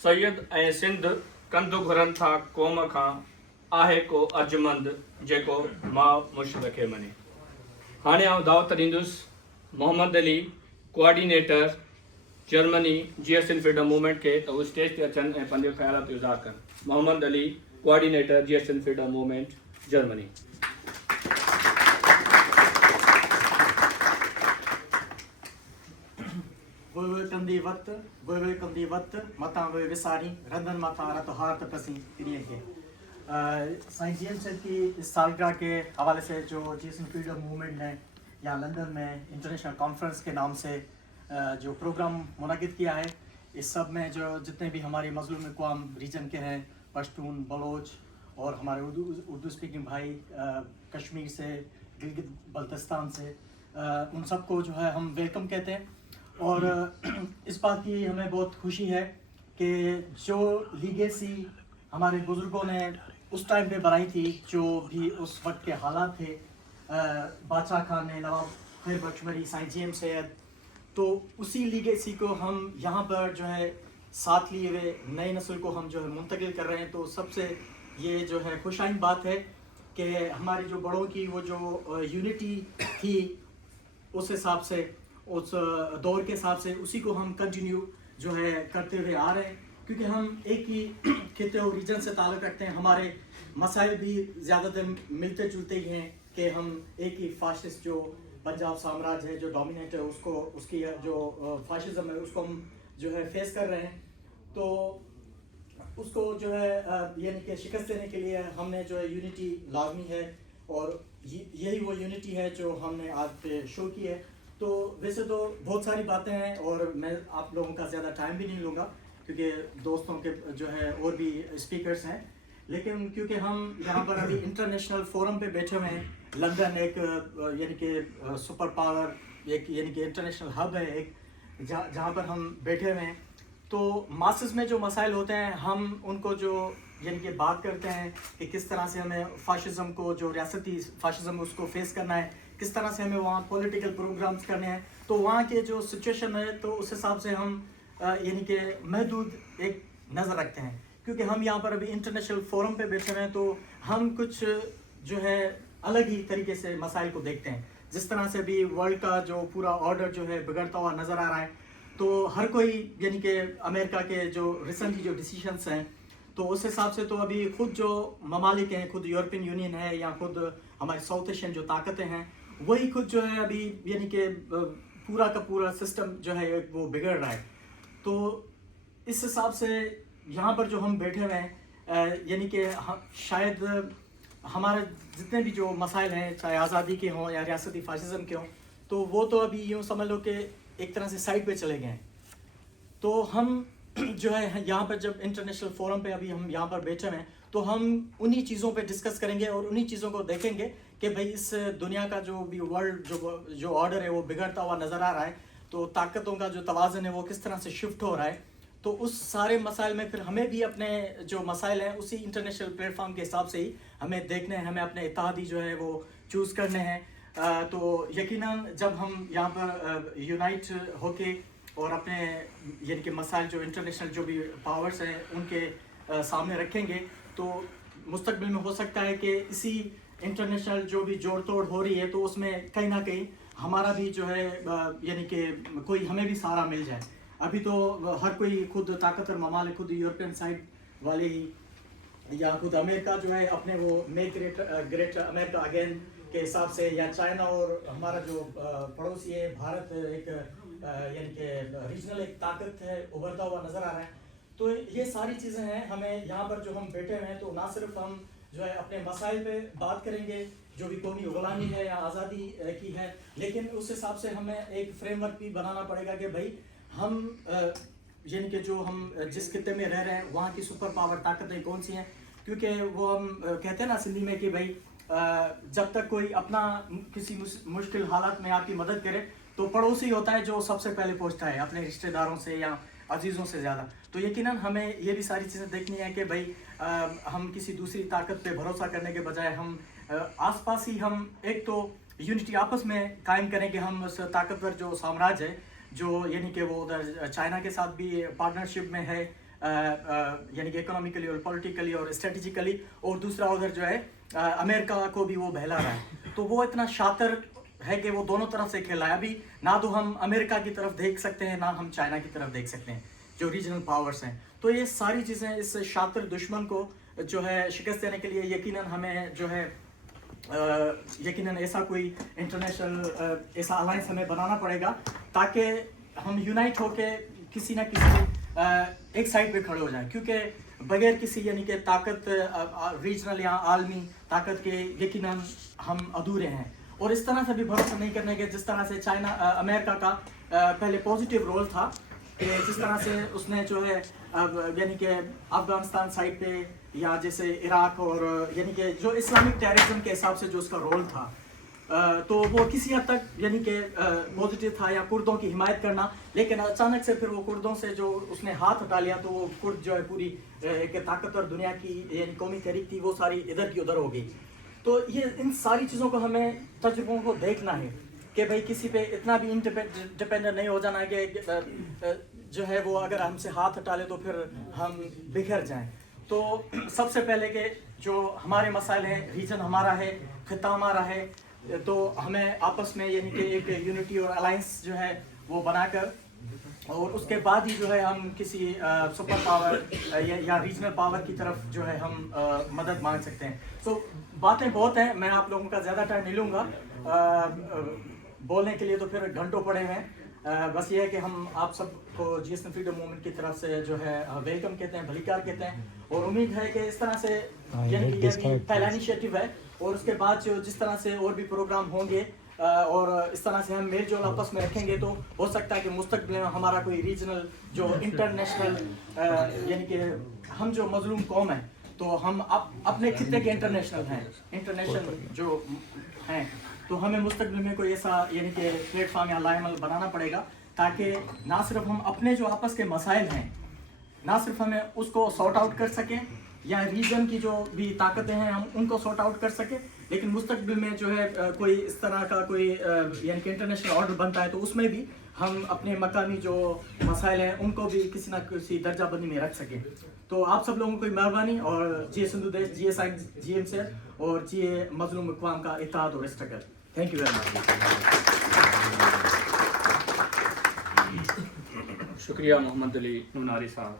सैयद ऐं सिंध कंधु घुरनि था क़ौम खां आहे को अर्जुमंद जेको माउ मुश्किल खे मञे। हाणे आउं दावत ॾींदुसि Mohammad Ali coordinator Germany GSN freedom movement खे त उहे स्टेज ते अचनि ऐं पंहिंजे ख़्यालात इज़हार कनि। Mohammad Ali coordinator GSN freedom movement Germany. Wohlkommen die Watt, Matan Visari, Randan Mata, Ratohar, Pasi, Pinieke. Science James की इस सालगिरह के हवाले से जो GSN फ्रीडम मूवमेंट ने यहाँ लंदन में इंटरनेशनल कॉन्फ्रेंस के नाम से जो प्रोग्राम मुनक़िद किया है, इस सब में जो जितने भी हमारे मज़लूम अक़वाम रीजन के हैं, पश्तून, बलोच और हमारे उर्दू स्पीकिंग भाई कश्मीर से, गिलगित बल्तिस्तान से, उन सबको जो है हम वेलकम कहते हैं। और इस बात की हमें बहुत खुशी है कि जो लीगेसी हमारे बुज़ुर्गों ने उस टाइम पे बनाई थी, जो भी उस वक्त के हालात थे, बादशाह खान ने, नवाब खैर बख्शमरी, साइंस जेम्स सैयद, तो उसी लीगेसी को हम यहाँ पर जो है साथ लिए हुए नई नस्ल को हम जो है मुंतकिल कर रहे हैं। तो सबसे ये जो है खुशाइन बात है कि हमारी जो बड़ों की वो जो यूनिटी थी, उस हिसाब से, उस दौर के हिसाब से उसी को हम कंटिन्यू जो है करते हुए आ रहे हैं, क्योंकि हम एक ही खिते और रीजन से ताल्लुक़ रखते हैं। हमारे मसाइल भी ज़्यादातर मिलते जुलते ही हैं कि हम एक ही फाशिस्ट जो पंजाब साम्राज्य है, जो डोमिनेट है, उसको, उसकी जो फाशिज़म है, उसको हम जो है फेस कर रहे हैं। तो उसको जो है यानी कि शिकस्त देने के लिए हमने जो है यूनिटी लाजमी है, और यही वो यूनिटी है जो हमने आज पे शो की है। तो वैसे तो बहुत सारी बातें हैं और मैं आप लोगों का ज़्यादा टाइम भी नहीं लूँगा, क्योंकि दोस्तों के जो है और भी स्पीकर्स हैं, लेकिन क्योंकि हम यहाँ पर अभी इंटरनेशनल फोरम पे बैठे हुए हैं, लंदन एक यानी कि सुपर पावर, एक यानी कि इंटरनेशनल हब है एक, जहाँ पर हम बैठे हुए हैं। तो मासेस में जो मसाइल होते हैं, हम उनको जो यानी कि बात करते हैं कि किस तरह से हमें फाशिज़म को, जो रियासती फाशिज़म उसको फेस करना है, किस तरह से हमें वहाँ पॉलिटिकल प्रोग्राम्स करने हैं। तो वहाँ के जो सिचुएशन है, तो उस हिसाब से हम यानी कि महदूद एक नज़र रखते हैं, क्योंकि हम यहाँ पर अभी इंटरनेशनल फोरम पे बैठे हुए हैं। तो हम कुछ जो है अलग ही तरीके से मसाइल को देखते हैं। जिस तरह से अभी वर्ल्ड का जो पूरा ऑर्डर जो है बिगड़ता हुआ नज़र आ रहा है, तो हर कोई यानी कि अमेरिका के जो रिसेंटली जो डिसीशंस हैं, तो उस हिसाब से तो अभी खुद जो ममालिक हैं, खुद यूरोपियन यूनियन है या खुद हमारे साउथ एशियन जो ताकतें हैं, वही खुद जो है अभी यानी कि पूरा का पूरा सिस्टम जो है वो बिगड़ रहा है। तो इस हिसाब से यहाँ पर जो हम बैठे हुए हैं, यानी कि शायद हमारे जितने भी जो मसाइल हैं, चाहे आज़ादी के हों या रियासती फाशिज़म के हों, तो वो तो अभी यूँ समझ लो कि एक तरह से साइड पे चले गए हैं। तो हम जो है यहाँ पर जब इंटरनेशनल फोरम पे अभी हम यहाँ पर बैठे हैं, तो हम उन्हीं चीज़ों पे डिस्कस करेंगे और उन्हीं चीज़ों को देखेंगे कि भाई इस दुनिया का जो भी वर्ल्ड जो ऑर्डर है वो बिगड़ता हुआ नज़र आ रहा है। तो ताकतों का जो तवाज़न है वो किस तरह से शिफ्ट हो रहा है। तो उस सारे मसाइल में फिर हमें भी अपने जो मसाइल हैं उसी इंटरनेशनल प्लेटफॉर्म के हिसाब से ही हमें देखने हैं, हमें अपने इत्तेहादी जो है वो चूज़ करने हैं। तो यकीनन जब हम यहाँ पर यूनाइट होके और अपने यानी कि मसाइल जो इंटरनेशनल जो भी पावर्स हैं उनके सामने रखेंगे, तो मुस्तकबिल में हो सकता है कि इसी इंटरनेशनल जो भी जोड़ तोड़ हो रही है, तो उसमें कहीं ना कहीं हमारा भी जो है यानी कि कोई हमें भी सहारा मिल जाए। अभी तो हर कोई खुद ताकतवर ममालिक, खुद यूरोपियन साइड वाले ही या खुद अमेरिका जो है अपने वो मेक ग्रेट अमेरिका अगेन के हिसाब से, या चाइना और हमारा जो पड़ोसी है भारत एक यानी कि रीजनल एक ताकत है उभरता हुआ नज़र आ रहा है। तो ये सारी चीज़ें हैं। हमें यहाँ पर जो हम बैठे हुए हैं, तो ना सिर्फ हम जो है अपने मसाइल पे बात करेंगे जो भी कौमी गुलामी है या आज़ादी की है, लेकिन उस हिसाब से हमें एक फ्रेमवर्क भी बनाना पड़ेगा कि भाई हम यानी कि जो हम जिस खिते में रह रहे हैं वहाँ की सुपर पावर ताकतें कौन सी हैं। क्योंकि वो हम कहते हैं ना सिंधी में कि भाई जब तक कोई अपना किसी मुश्किल हालात में आपकी मदद करे, तो पड़ोसी होता है जो सबसे पहले पहुँचता है अपने रिश्तेदारों से या अजीज़ों से ज़्यादा। तो यकीनन हमें ये भी सारी चीज़ें देखनी है कि भाई हम किसी दूसरी ताकत पे भरोसा करने के बजाय हम आसपास ही हम एक तो यूनिटी आपस में कायम करें कि हम उस ताकतवर जो साम्राज्य है, जो यानी कि वो उधर चाइना के साथ भी पार्टनरशिप में है, यानी कि इकोनॉमिकली और पॉलिटिकली और स्ट्रेटेजिकली, और दूसरा उधर जो है अमेरिका को भी वो बहला रहा है। तो वो इतना शातिर है कि वो दोनों तरफ से खेला है। अभी ना तो हम अमेरिका की तरफ देख सकते हैं, ना हम चाइना की तरफ देख सकते हैं, जो रीजनल पावर्स हैं। तो ये सारी चीज़ें इस शातिर दुश्मन को जो है शिकस्त देने के लिए यकीनन हमें जो है यकीनन ऐसा कोई इंटरनेशनल ऐसा अलायंस हमें बनाना पड़ेगा, ताकि हम यूनाइट होके किसी ना किसी एक साइड पे खड़े हो जाएं। क्योंकि बगैर किसी यानी कि ताकत रीजनल या आलमी ताकत के यकीनन हम अधूरे हैं। और इस तरह से भी भरोसा नहीं करने के जिस तरह से चाइना अमेरिका का पहले पॉजिटिव रोल था, कि जिस तरह से उसने जो है यानी कि अफगानिस्तान साइड पे या जैसे इराक और यानी कि जो इस्लामिक टेररिज्म के हिसाब से जो उसका रोल था, तो वो किसी हद तक यानी कि पॉजिटिव था, या कुर्दों की हिमायत करना। लेकिन अचानक से फिर वो कुर्दों से जो उसने हाथ हटा लिया, तो वो कुर्द जो है पूरी एक ताकतवर दुनिया की यानी कौमी तहरीक थी, वो सारी इधर की उधर हो गई। तो ये इन सारी चीज़ों को हमें तजुर्बों को देखना है कि भाई किसी पे इतना भी डिपेंडेंट नहीं हो जाना है कि जो है वो अगर हमसे हाथ हटा ले तो फिर हम बिखर जाएं। तो सबसे पहले के जो हमारे मसाइल हैं, रीजन हमारा है, खिता हमारा है, तो हमें आपस में यानी कि एक यूनिटी और अलायंस जो है वो बनाकर, और उसके बाद ही जो है हम किसी सुपर पावर या रीजनल पावर की तरफ जो है हम मदद मांग सकते हैं। तो बातें बहुत हैं, मैं आप लोगों का ज़्यादा टाइम नहीं लूँगा बोलने के लिए, तो फिर घंटों पड़े हैं। बस ये है कि हम आप सबको GSM फ्रीडम मूवमेंट की तरफ से जो है वेलकम कहते हैं, भलीकार कहते हैं, और उम्मीद है कि इस तरह से यानी कि ये भी पहला इनिशिएटिव है, और उसके बाद जो जिस तरह से और भी प्रोग्राम होंगे और इस तरह से हम मेल जोल आपस में रखेंगे, तो हो सकता है कि मुस्तकबिल में हमारा कोई रीजनल जो इंटरनेशनल यानी कि हम जो मजलूम कौम है, तो हम अपने खिते के इंटरनेशनल जो हैं, तो हमें मुस्तकबिल में कोई ऐसा यानी कि प्लेटफॉर्म या लाइमल बनाना पड़ेगा, ताकि ना सिर्फ हम अपने जो आपस के मसाइल हैं, ना सिर्फ हमें उसको सॉर्ट आउट कर सकें, या रीजन की जो भी ताकतें हैं हम उनको सॉर्ट आउट कर सकें, लेकिन मुस्तकबिल में जो है कोई इस तरह का कोई यानी कि इंटरनेशनल ऑर्डर बनता है, तो उसमें भी हम अपने मकामी जो मसाइल हैं उनको भी किसी ना किसी दर्जा बंदी में रख सकें। तो आप सब लोगों को मेहरबानी, और जिए सिंधु देश, जिए साइंस, GM से, और जिए मजलूम अक़वाम का इत्तेहाद और struggle. Thank you very much. शुक्रिया मोहम्मद अली नूनारी साहब।